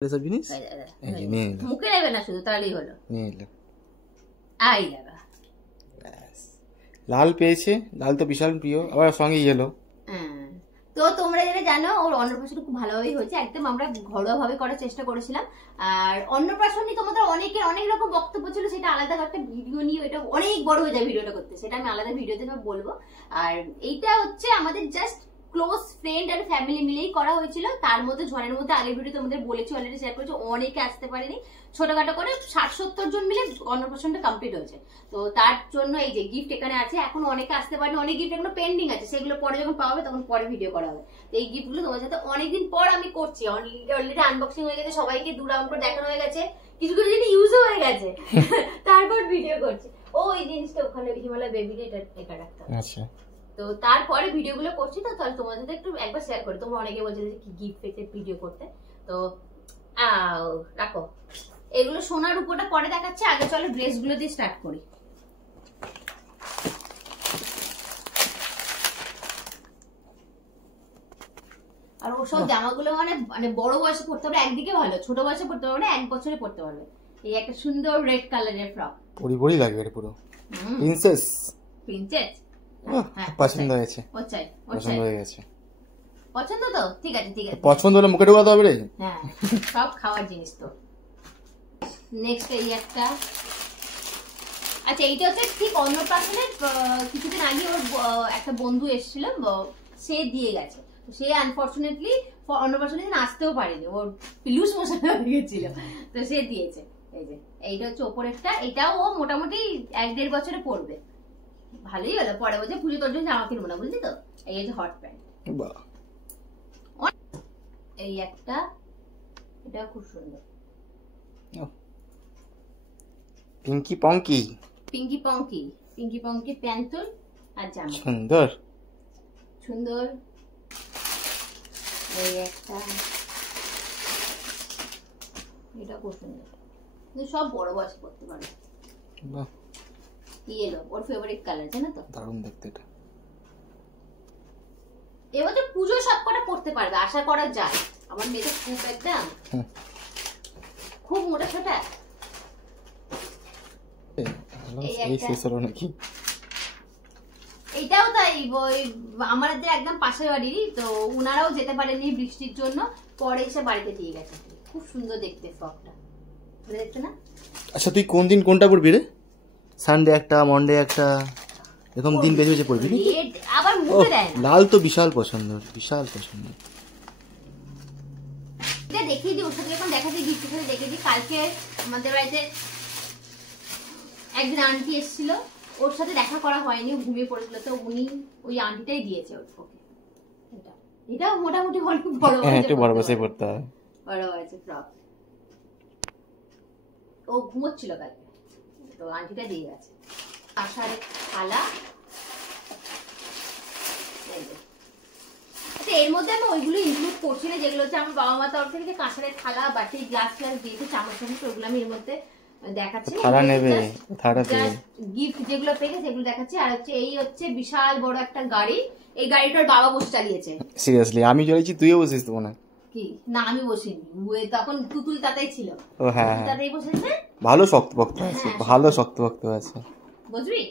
সব জিনিস মুখে নেবে না, শুধু তাহলেই হলো। আই দাদা লাল পেয়েছে, লাল তো বিশাল প্রিয়, আবার সঙ্গে ইয়েলো। তো তোমরা যেটা জানো ওর অন্নপ্রাশন খুব ভালোভাবেই হয়েছে, একদম আমরা ঘরোয়া ভাবে করার চেষ্টা করেছিলাম। আর অন্নপ্রাশন নিয়ে তোমাদের অনেকের অনেক রকম বক্তব্য ছিল, সেটা আলাদা একটা ভিডিও নিয়ে, এটা অনেক বড় হয়ে যায় ভিডিওটা করতে, সেটা আমি আলাদা ভিডিওতে বলবো। আর এইটা হচ্ছে আমাদের জাস্ট ক্লোজ ফ্রেন্ড আর ফ্যামিলি মিলেই করা হয়েছিল। তার মধ্যে ঝড়ের মধ্যে আগের ভিডিও তোমাদের বলেছি, অলরেডি শেয়ার করেছি, অনেকে আসতে পারেনি, ছোটখাটো করে 60-70 জন মিলে অন্নপ্রাশনটা কমপ্লিট হয়েছে। তো তার জন্য এই যে গিফট এখানে আছে, এখন অনেকে আসতে পারেনি, অনেক গিফট এখনো পেন্ডিং আছে, সেগুলো পরে যখন পাওয়া হবে তখন পরে ভিডিও করা হবে। তো এই গিফটগুলো তোমার সাথে অনেকদিন পর আমি করছি, অলরেডি আনবক্সিং হয়ে গেছে, সবাইকে 2 রাউন্ড করে দেখানো হয়ে গেছে, কিছু কিছু জিনিস ইউজও হয়ে গেছে, তারপর ভিডিও করছি। ও এই জিনিসটা ওখানে হিমালয় বেবির এটা রাখতে হবে। আচ্ছা, তো তারপরে ভিডিওগুলো করছি, তো তাহলে তোমাদের সাথে একটু একবার শেয়ার করি। তোমরা অনেকে বলছে যে কি গিফট পেতে ভিডিও করতে, তো রাখো এগুলো। সোনার উপরটা পরে দেখাচ্ছে, আগে চলো ড্রেসগুলো দিয়ে স্টার্ট করি। আর ওসব জামাগুলো মানে বড় বয়সে পড়তে পারবে, একদিকে ভালো, ছোট বয়সে পড়তে পারবে না, 1 বছরে পড়তে পারবে। এই একটা সুন্দর রেড কালারের ফ্রক, পরি লাগবে এটা পুরো প্রিন্সেস পছন্দ হয়েছে, পছন্দ হয়ে গেছে, পছন্দ তো ঠিক আছে, ঠিক আছে, পছন্দ হলে মুখে ঢোকাতে হবে রে। হ্যাঁ, সব খাওয়ার জিনিস তো। নেক্সট এই একটা, আচ্ছা এইটা হচ্ছে ঠিক অন্নপ্রাশনের কিছুদিন আগে ওর একটা বন্ধু এসেছিল, সে দিয়ে গেছে, সে আনফরচুনেটলি অন্নপ্রাশনের দিন আসতেও পারেনি, ওর পিলুস মশা হয়ে গেছিল, তো সে দিয়েছে। এই যে এইটা হচ্ছে ওপরেরটা, এটাও ও মোটামুটি 1-1.5 বছরে পড়বে, ভালোই হলো। পরে বলছে পুজো তোর জন্য জামা কিনবো না, বুঝলি তো। এই হচ্ছে হট প্যান্ট। এই একটা, এটা খুব সুন্দর, পিঙ্কি পঙ্কি, পিঙ্কি পঙ্কি, পিঙ্কি পঙ্কি প্যান্টুল আর জামা, সুন্দর সুন্দর। এই একটা, এটা খুব সুন্দর, সব বড় বয়স করতে পারবে। বাহ, ইয়েলো ওর ফেভারিট কালার, জানো তো, দারুণ দেখতে এটা। এবার তো পুজো সব কটা পড়তে পারবে, আশা করা যায়। আমার মেয়েটা খুব একদম খুব মোটা ছোটা। এইটাও তাই, আমাদের একদম পাশের বাড়িরই, তো উনারাও যেতে পারেনি বৃষ্টির জন্য, পরে এসে বাড়িতে দিয়ে গেছে। খুব সুন্দর দেখতে ফ্রকটা, দেখতে না? আচ্ছা তুই কোন দিন কোনটা পরবি রে? সানডে একটা, মন্ডে একটা, এরকম দিন বেছে বেছে পরবি? আবার মুখে দেয় না। লাল তো বিশাল পছন্দ, বিশাল পছন্দ। এটা দেখিয়ে দিই, ওর সাথে যখন দেখাচ্ছি গিফটের সাথে দেখেছি, কালকে আমাদের বাড়িতে একদিন আন্টি এসেছিল, ওর সাথে দেখা করা হয়নি, ঘুমিয়ে পড়েছিল, তো উনি ওই আন্টিটাই দিয়েছে ওকে। এটাও মোটামুটি অনেক বড়, একটু বড় বয়সে পড়তে হয়, বড় বয়সে ফ্রক। ও ঘুমোচ্ছিল কালকে, তো আন্টিটা দিয়ে গেছে। আষাঢ়ে থালা, এর মধ্যে আমি ওইগুলো ইনক্লুড করছি না, যেগুলো হচ্ছে আমার বাবা মা তরফ থেকে কাঁসারের থালা, বাটি, গ্লাস দিয়েছে, চামচ চামচ, ওগুলো আমি এর মধ্যে দেখাচ্ছি। গিফট যেগুলো পেয়েছে সেগুলো দেখাচ্ছি। আর হচ্ছে এই হচ্ছে বিশাল বড় একটা গাড়ি, এই গাড়িটার বাবা বসে চালিয়েছে। সিরিয়াসলি আমি চলেছি, তুইও বসিস তো মনে? কি না, আমি বসিনি, তখন তুতুল তাতাই ছিল। ও হ্যাঁ, তাতাই বসেছে, ভালো শক্তপোক্ত আছে, ভালো শক্তপোক্ত আছে, বুঝবি?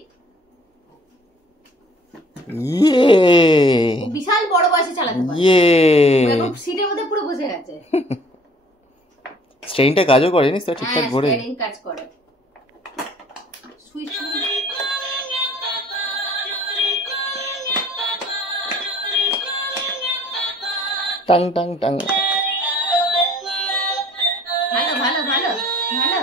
ইয়ে বিশাল বড় বয়সে চালাতে পারে, ইয়ে এবং সিটের মধ্যে পুরো বসে গেছে। স্ট্রেইনটা কাজও করে, জানিস তো, ঠিকঠাক ঘোরে, স্টিয়ারিং কাজ করে। সুইচ টাং টাং টাং, ভালো ভালো ভালো ভালো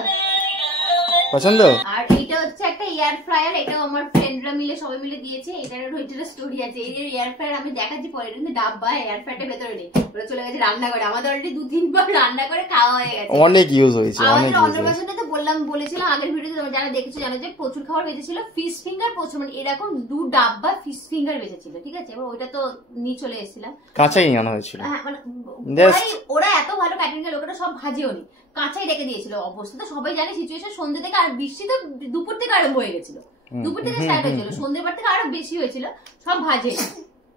পছন্দ। আর এটা হচ্ছে একটা এয়ার ফ্রায়ার, এটাও আমার ফ্রেন্ডরা মিলে সবাই মিলে দিয়েছে। এটার স্টোরি আছে, এই যে এয়ার ফ্রায়ার আমি দেখাচ্ছি পরে, কিন্তু ডাব্বা, এয়ার ফ্রায়ারটা ভেতরে নেই, ওরা চলে গেছে রান্না করে। আমাদের অলরেডি 2-3 বার রান্না করে খাওয়া হয়ে গেছে, অনেক ইউজ হয়েছে। আমাদের অন্নপ্রাশনে তো বলেছিলাম আগের ভিডিওতে, তোমরা যারা দেখেছো জানো যে প্রচুর খাবার বেঁচেছিল, ফিশ ফিঙ্গার প্রচুর, মানে এরকম 2 ডাব্বা ফিশ ফিঙ্গার বেঁচেছিল, ঠিক আছে। এবার ওইটা তো নিয়ে চলে এসেছিলাম, কাঁচাই আনা হয়েছিল। হ্যাঁ, মানে ওরা এত ভালো ক্যাটারিং এর লোকেরা সব ভাজিও নি, কাঁচাই রেখে দিয়েছিল। অবস্থা তো সবাই জানে, সিচুয়েশন সন্ধ্যে থেকে, আর বৃষ্টি তো দুপুর থেকে আরম্ভ হয়ে গেছিল, দুপুর থেকে স্টার্ট হয়েছিল, সন্ধ্যের পর থেকে আরো বেশি হয়েছিল, সব ভাজে।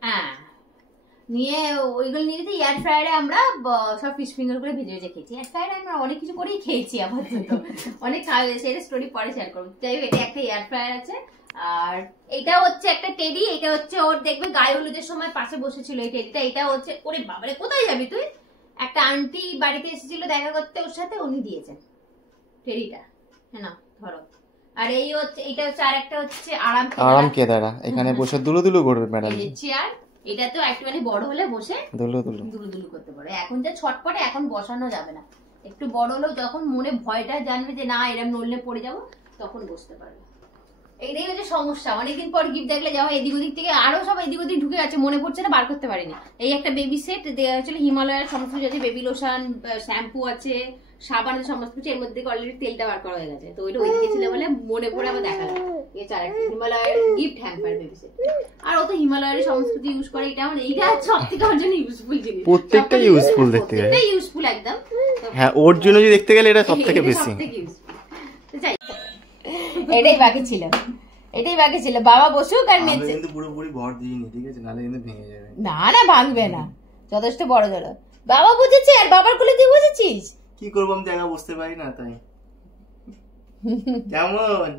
হ্যাঁ, নিয়ে ওইগুলো নিয়ে যেতে এয়ার ফ্রায়ারে আমরা সব ফিশ ফিঙ্গার করে ভেজে ভেজে খেয়েছি। এয়ার ফ্রায়ারে আমরা অনেক কিছু করেই খেয়েছি আপাতত, অনেক খাওয়া হয়েছে, এটা স্টোরি পরে শেয়ার করবো। যাই হোক, এটা একটা এয়ার ফ্রায়ার আছে। আর এটা হচ্ছে একটা টেডি, এটা হচ্ছে ওর দেখবে গায়ে হলুদের সময় পাশে বসেছিল এই টেডিটা। এটা হচ্ছে, ওরে বাবারে কোথায় যাবি তুই, একটা আন্টি বাড়িতে এসেছিল দেখা করতে, ওর সাথে উনি দিয়েছেন টেডিটা। হ্যাঁ না ধরো। আর এই হচ্ছে, এটা হচ্ছে আর একটা হচ্ছে আরাম কেদারা, এখানে বসে দুলু দুলু করবে ম্যাডাম। চেয়ার, এটা তো একটুখানি বড় হলে বসে দুলু দুলু দুলু দুলু করতে পারে। এখন যা ছটপটে, এখন বসানো যাবে না, একটু বড় হলেও যখন মনে ভয়টা জানবে যে না এরম নড়লে পড়ে যাবো, তখন বসতে পারবে। এইটাই হচ্ছে সমস্যা, অনেকদিন পর গিফট দেখলে যাওয়া এদিক ওদিক থেকে আরো সব এদিক ওদিক ঢুকে আছে, মনে পড়ছে না, বার করতে পারিনি। এই একটা বেবি সেট দেওয়া হয়েছিল, হিমালয়ের সমস্ত কিছু আছে, বেবি লোশন, শ্যাম্পু আছে, সাবান, সমস্ত কিছু, এর মধ্যে অলরেডি তেলটা বার করা হয়ে গেছে। তো ওইটা ওইদিকে ছিল বলে মনে পড়ে আবার দেখালাম। এই চার একটা হিমালয়ের গিফট হ্যাম্পার বেবি সেট। আর ও তো হিমালয়ের সমস্ত কিছু ইউজ করে, এটা আমার এইটা সব থেকে আমার জন্য ইউজফুল জিনিস, প্রত্যেকটা ইউজফুল দেখতে গেলে, প্রত্যেকটা ইউজফুল একদম। হ্যাঁ ওর জন্য যদি দেখতে গেলে এটা সবথেকে বেশি। এটাই বাকি ছিল, এটাই বাকি ছিল। বাবা বসুক আর আমি কিন্তু পুরোপুরি ভর দিইনি, ঠিক আছে, নালে কিন্তু ভেঙে যাবে। না না ভাঙবে না, যথেষ্ট বড় ধরো। বাবা বুঝেছে, আর বাবার কোলে তুই বসেছিস। কি করবো আমি জায়গা বসতে পারি না তাই। কেমন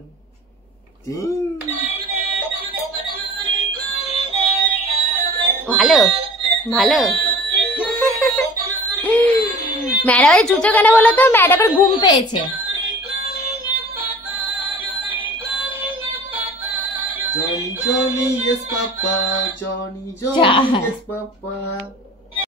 ভালো ভালো। ম্যাডামের চুচো কেন বলো তো, ম্যাডামের ঘুম পেয়েছে। Johnny, Johnny, yes, Papa. Johnny, Johnny, yes, Papa.